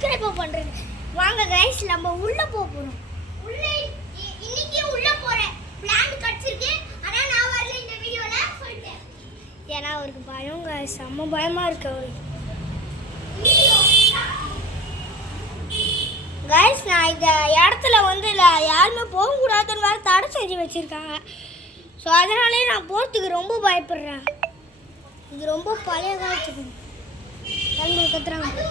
Subscribe பண்ணுறேன். வாங்க guys, நம்ம உள்ளே போகிறோம். உள்ளே இன்னைக்கு உள்ளே போகிறேன். பிளான் கிடச்சிருக்கு. ஆனால் நான் வரல இந்த வீடியோவில் சொல்லிட்டேன். ஏன்னா அவருக்கு பயம் கைஸ், செம்ம பயமாக இருக்கு அவருக்கு. கைஸ், நான் இந்த இடத்துல வந்து யாருமே போகக்கூடாதுன்னு வேறு தடை செஞ்சு வச்சுருக்காங்க. ஸோ அதனாலே நான் போகிறதுக்கு ரொம்ப பயப்படுறேன். இது ரொம்ப பழைய காலத்துக்கு நண்பர் கத்துறாங்க.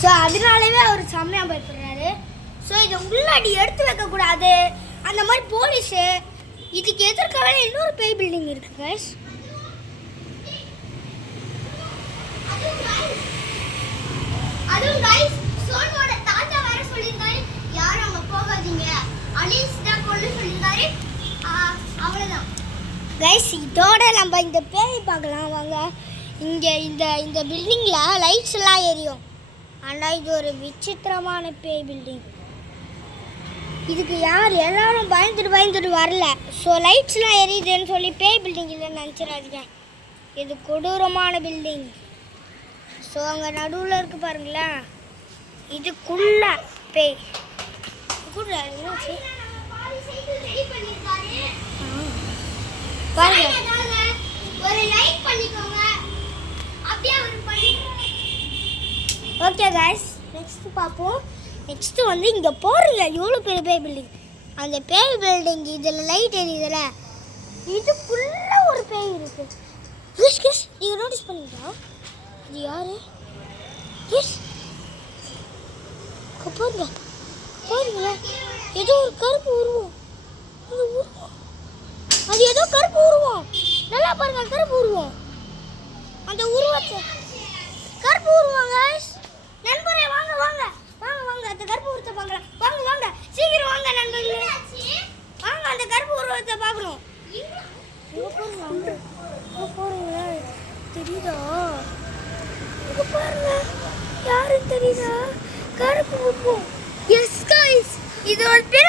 ஸோ அதனாலவே அவர் செம்மையாக பயப்படுறாரு. ஸோ இதை உள்ளாடி எடுத்து வைக்கக்கூடாது அந்த மாதிரி போலீஸு. இதுக்கு எதிர்க்கவே இன்னொரு பேய் பில்டிங் இருக்கு கைஸ். அதுவும் கைஸ் சோனோட தாத்தா வேற சொல்லிருக்காரு, யாரும் அங்க போகாதீங்க, அலிஸ் தான் கொண்டு சொல்லிருக்காரு. அவ்வளவுதான் கைஸ். இதோட நம்ம இந்த பேய் பார்க்கலாம் வாங்க. இங்க இந்த இந்த பில்டிங்ல லைட்ஸ் எல்லாம் எரியும். ஆனால் இது ஒரு விசித்திரமான பேய் பில்டிங். இதுக்கு எல்லாரும் பயந்துட்டு வரல. ஸோ லைட்ஸ்லாம் எரியுதுன்னு சொல்லி பேய் பில்டிங் இல்லைன்னு நினச்சிடாதீங்க. இது கொடூரமான பில்டிங். ஸோ அங்கே நடுவில் இருக்குது பாருங்களேன், இதுக்குள்ள பேய் பாருங்க. ஓகே கைஸ், நெக்ஸ்ட் பார்ப்போம். நெக்ஸ்ட்டு வந்து இங்கே போகிறீங்க எவ்வளோ பெரிய பேய் பில்டிங். அந்த பேய் பில்டிங் இதில் லைட் எரியுதுல, இதுக்குள்ள ஒரு பேய் இருக்கு. கிஸ் நீங்கள் நோட்டீஸ் பண்ணிட்டா இது யாரு? கிஸ் பாருங்களேன், ஏதோ ஒரு கருப்பு உருவம். அது ஏதோ கருப்பு உருவம். நல்லா பாருங்க, கருப்பு உருவம். அந்த உருவத்தை கருப்பு உருவம் கைஸ். நண்பரே வாங்க வாங்க வாங்க வாங்க, அந்த கருப்பு உருவத்தை பார்க்கலாம். வாங்க வாங்க சீக்கிரம் வாங்க நண்பர்களே, வாங்க அந்த கருப்பு உருவத்தை பார்க்கணும். பாருங்க, தெரியுதா? இங்க பாருங்க, யாருக்கு தெரியுதா? கருப்பு உருவம். எஸ் கைஸ், இது ஒரு பிற